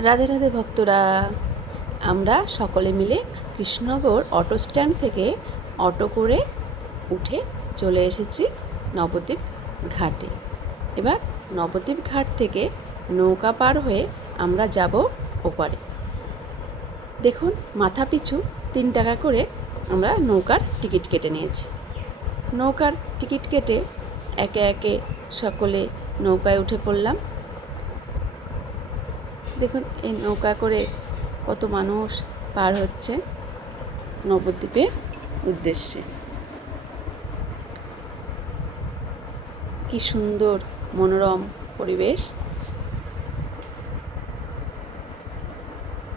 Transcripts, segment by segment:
রাধে রাধে ভক্তরা, আমরা সকলে মিলে কৃষ্ণনগর অটো স্ট্যান্ড থেকে অটো করে উঠে চলে এসেছি নবদ্বীপ ঘাটে। এবার নবদ্বীপ ঘাট থেকে নৌকা পার হয়ে আমরা যাব ওপারে। দেখুন, মাথা পিছু 3 টাকা করে আমরা নৌকার টিকিট কেটে নিয়েছি। নৌকার টিকিট কেটে একে একে সকলে নৌকায় উঠে পড়লাম। দেখুন, এই নৌকা করে কত মানুষ পার হচ্ছে নবদ্বীপের উদ্দেশ্যে। কি সুন্দর মনোরম পরিবেশ।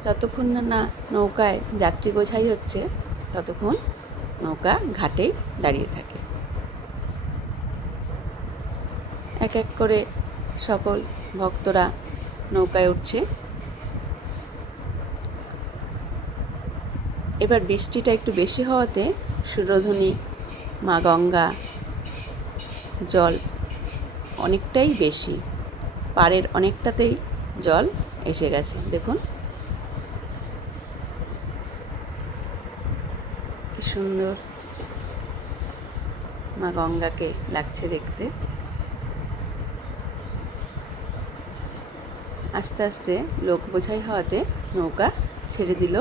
যতক্ষণ না নৌকায় যাত্রী বোঝাই হচ্ছে ততক্ষণ নৌকা ঘাটেই দাঁড়িয়ে থাকে। এক এক করে সকল ভক্তরা নৌকায় উঠছে। এবার বৃষ্টিটা একটু বেশি হওয়াতে সুরধনী মা গঙ্গা জল অনেকটাই বেশি, পাড়ের অনেকটাতেই জল এসে গেছে। দেখুন কি সুন্দর মা গঙ্গাকে লাগছে দেখতে। আস্তে আস্তে লোক বোঝাই হওয়াতে নৌকা ছেড়ে দিল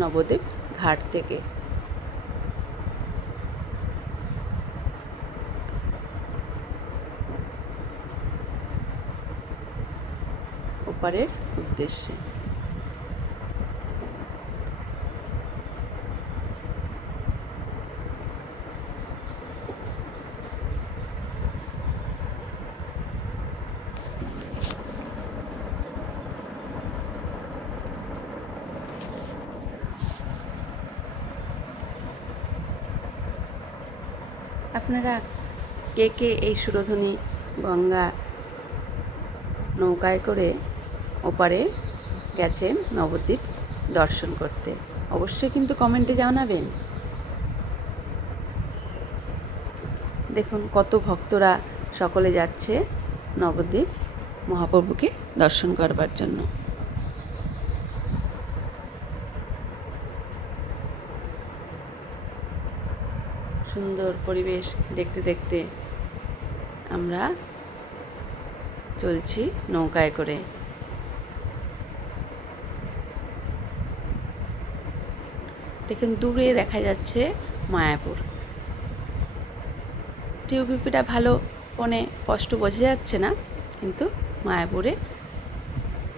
নবদ্বীপ ঘাট থেকে। ওপারের উদ্দেশ্যে। আপনারা কে কে এই সুরধনী গঙ্গা নৌকায় করে ওপারে গেছেন নবদ্বীপ দর্শন করতে, অবশ্যই কিন্তু কমেন্টে জানাবেন। দেখুন কত ভক্তরা সকলে যাচ্ছে নবদ্বীপ মহাপ্রভুকে দর্শন করবার জন্য। সুন্দর পরিবেশ দেখতে দেখতে আমরা চলছি নৌকায় করে। দেখুন দূরে দেখা যাচ্ছে মায়াপুর। টিউবিপিটা ভালো ফোনে স্পষ্ট বোঝা যাচ্ছে না, কিন্তু মায়াপুরে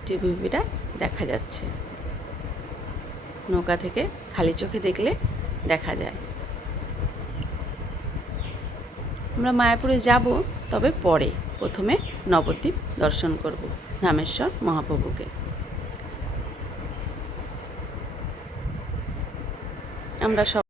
টিউবিপিটা দেখা যাচ্ছে। নৌকা থেকে খালি চোখে দেখলে দেখা যায়। আমরা মায়াপুরে যাব, তবে পরে প্রথমে নবদ্বীপ দর্শন করব ধামেশ্বর মহাপ্রভুকে। আমরা সব